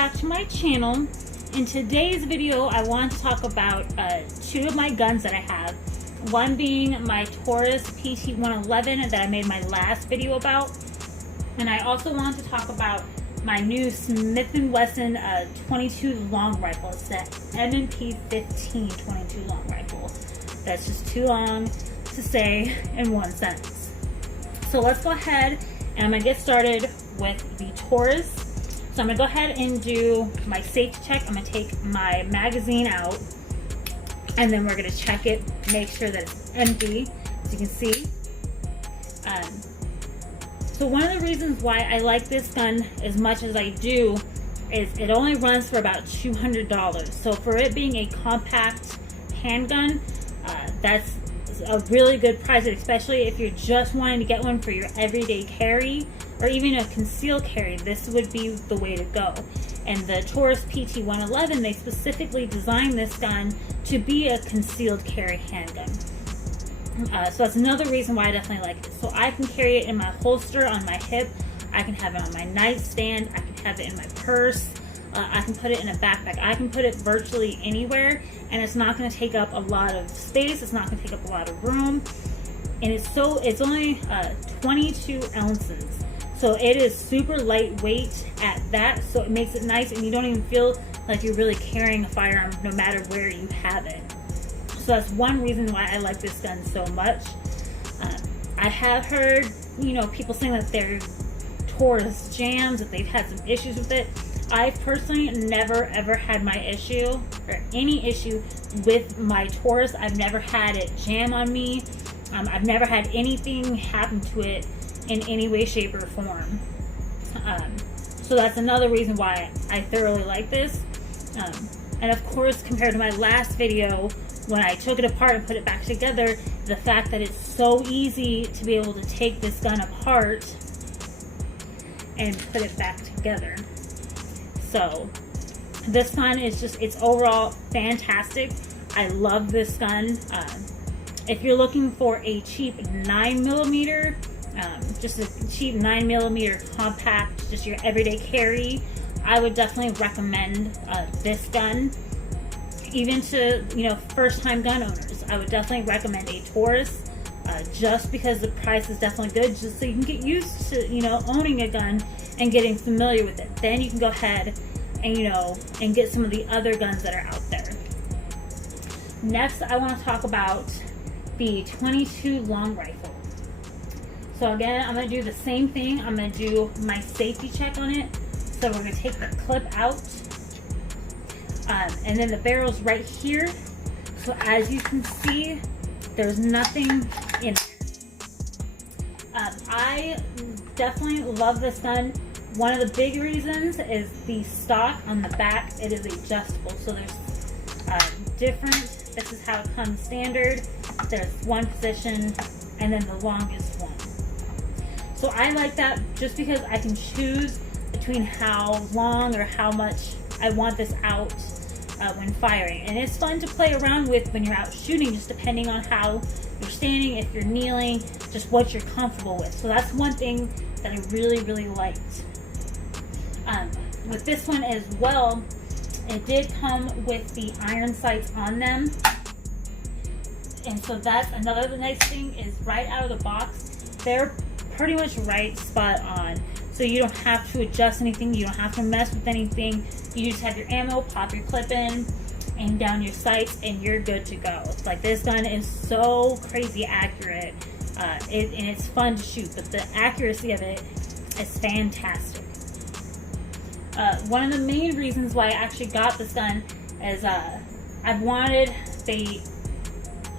back to my channel. In today's video, I want to talk about two of my guns that I have. One being my Taurus PT-111 that I made my last video about. And I also want to talk about my new Smith & Wesson 22 long rifle. It's the M&P 15 22 long rifle. That's just too long to say in one sentence. So let's go ahead and I'm going to get started with the Taurus. So I'm going to go ahead and do my safety check. I'm going to take my magazine out and then we're going to check it, make sure that it's empty, as you can see. So one of the reasons why I like this gun as much as I do is it only runs for about $200. So for it being a compact handgun, that's a really good price, especially if you're just wanting to get one for your everyday carry or even a concealed carry. This would be the way to go. And the Taurus PT-111, they specifically designed this gun to be a concealed carry handgun. So that's another reason why I definitely like it. So I can carry it in my holster on my hip, I can have it on my nightstand, I can have it in my purse, I can put it in a backpack, I can put it virtually anywhere, and it's not going to take up a lot of space, it's not going to take up a lot of room, and it's only 22 ounces. So it is super lightweight at that, so it makes it nice and you don't even feel like you're really carrying a firearm no matter where you have it. So that's one reason why I like this gun so much. I have heard, people saying that their Taurus jams, that they've had some issues with it. I personally never ever had my issue or any issue with my Taurus. I've never had it jam on me. I've never had anything happen to it in any way, shape, or form. So that's another reason why I thoroughly like this. And of course, compared to my last video, when I took it apart and put it back together, the fact that it's so easy to be able to take this gun apart and put it back together. So this gun is just, it's overall fantastic. I love this gun. If you're looking for a cheap 9mm, just a cheap 9mm compact, just your everyday carry, I would definitely recommend this gun. Even to first-time gun owners, I would definitely recommend a Taurus, just because the price is definitely good, just so you can get used to owning a gun and getting familiar with it. Then you can go ahead and and get some of the other guns that are out there. Next, I want to talk about the 22 long rifle. So again, I'm going to do the same thing. I'm going to do my safety check on it. So we're going to take the clip out. And then the barrel's right here. So as you can see, there's nothing in it. I definitely love this gun. One of the big reasons is the stock on the back. It is adjustable. So there's different, this is how it comes standard. There's one position and then the longest one. So I like that just because I can choose between how long or how much I want this out when firing. And it's fun to play around with when you're out shooting, just depending on how you're standing, if you're kneeling, just what you're comfortable with. So that's one thing that I really, really liked. With this one as well, it did come with the iron sights on them. And so that's another nice thing, is right out of the box, they're pretty much right spot on. So you don't have to adjust anything, you don't have to mess with anything. You just have your ammo, pop your clip in, aim down your sights, and you're good to go. Like, this gun is so crazy accurate, and it's fun to shoot, but the accuracy of it is fantastic. One of the main reasons why I actually got this gun is I've wanted the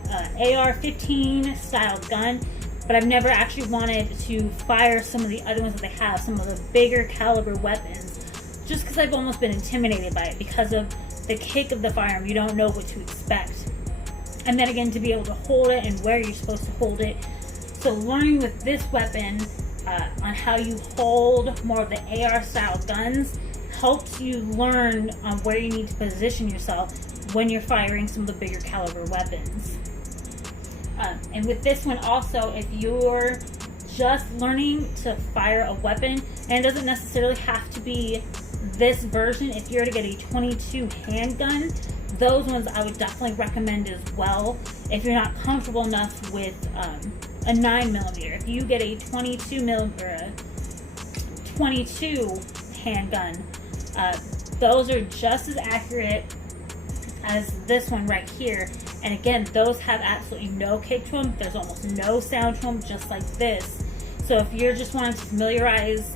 AR-15 style gun, but I've never actually wanted to fire some of the other ones that they have, some of the bigger caliber weapons, just because I've almost been intimidated by it because of the kick of the firearm. You don't know what to expect. And then again, to be able to hold it and where you're supposed to hold it. So learning with this weapon on how you hold more of the AR style guns helps you learn on where you need to position yourself when you're firing some of the bigger caliber weapons. And with this one also, if you're just learning to fire a weapon, and it doesn't necessarily have to be this version, if you're to get a 22 handgun, those ones I would definitely recommend as well. If you're not comfortable enough with a 9mm, if you get a 22mm or a 22 handgun, those are just as accurate as this one right here. And again, those have absolutely no kick to them. There's almost no sound to them, just like this. So if you're just wanting to familiarize,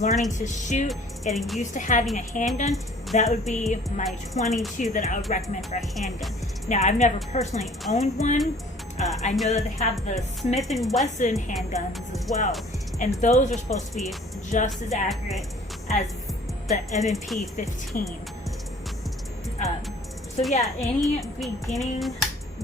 learning to shoot, getting used to having a handgun, that would be my 22 that I would recommend for a handgun. Now, I've never personally owned one. I know that they have the Smith & Wesson handguns as well, and those are supposed to be just as accurate as the M&P 15. So yeah, any beginning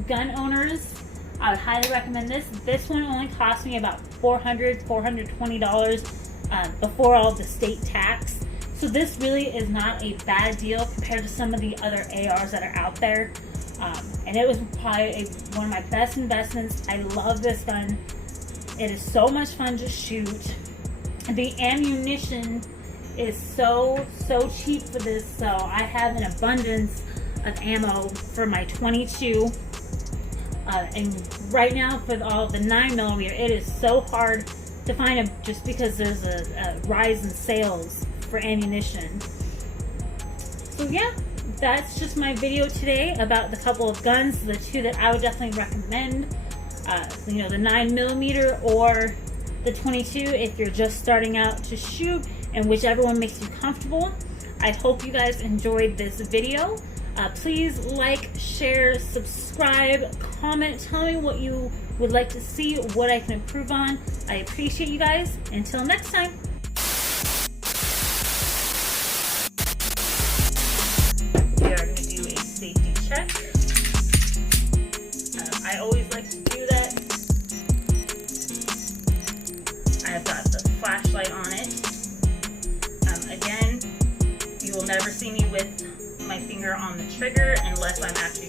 gun owners, I would highly recommend this. This one only cost me about $420 before all the state tax. So this really is not a bad deal compared to some of the other ARs that are out there. And it was probably one of my best investments. I love this gun. It is so much fun to shoot. The ammunition is so cheap for this, so I have an abundance of ammo for my 22. And right now for all the 9mm, it is so hard to find them just because there's a rise in sales for ammunition. So yeah, that's just my video today about the couple of guns, the two that I would definitely recommend. The 9mm or the 22 if you're just starting out to shoot, and whichever one makes you comfortable. I hope you guys enjoyed this video. Please like, share, subscribe, comment, tell me what you would like to see, what I can improve on. I appreciate you guys. Until next time. We are going to do a safety check. I always like to do that. I've got the flashlight on it. Again, you will never see me with my finger on the trigger unless I'm actually